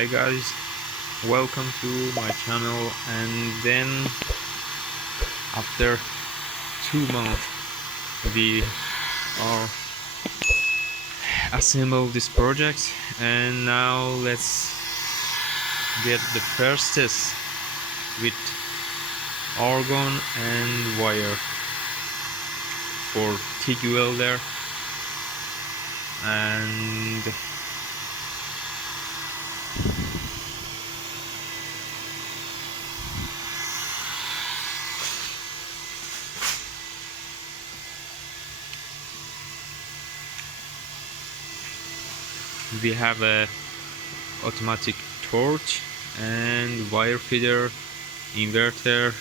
Hi guys, welcome to my channel. And then after 2 months we are assemble this project, and now let's get the first test with argon and wire for TIG welder. And we have a automatic torch and wire feeder, inverter,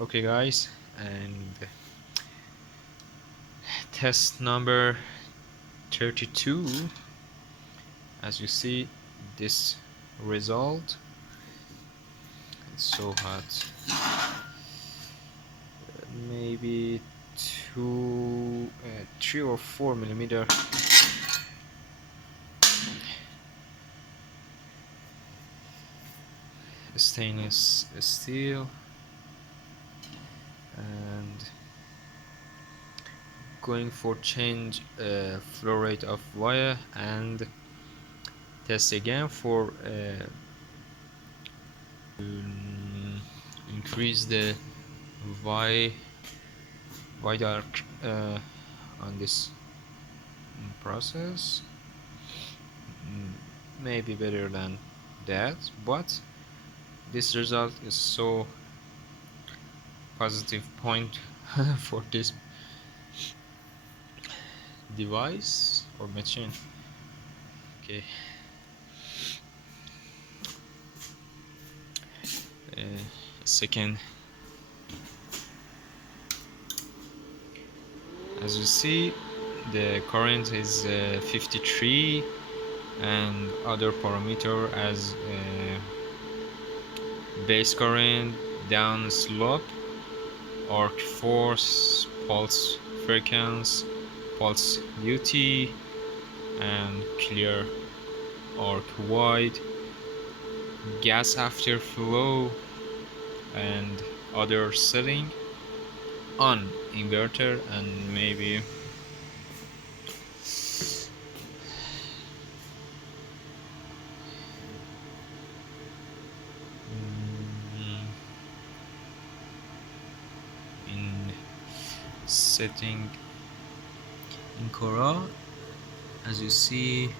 okay guys, and test number 32. As you see, this result, it's so hot. Maybe 3 or 4 millimeter stainless steel, and going for change flow rate of wire, and test again for increase the wide arc on this process. Maybe better than that, but this result is so positive point for this device or machine. Okay, second. As you see, the current is 53, and other parameter as base current, down slope, arc force, pulse frequency, pulse duty, and clear arc wide, gas after flow, and other setting on inverter, and maybe in setting in Cora. As you see,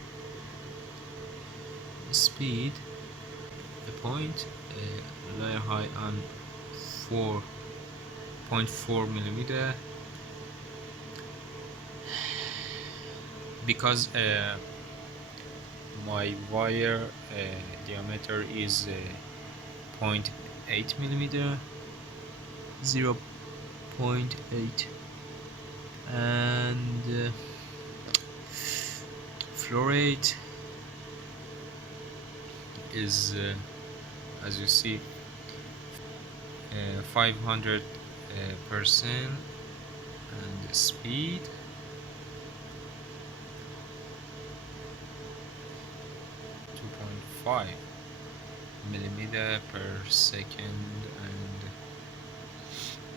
speed, the point, layer high on 4.4 millimeter, because my wire diameter is 0.8 millimeter, 0.8, and flow rate is as you see 500%, and speed 2.5 millimeter per second, and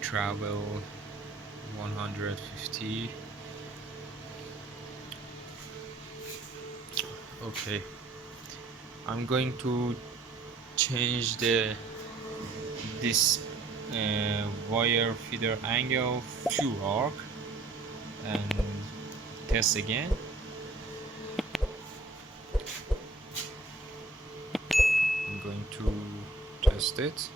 travel 150. Okay, I'm going to change this wire feeder angle to arc and test again. I'm going to test it.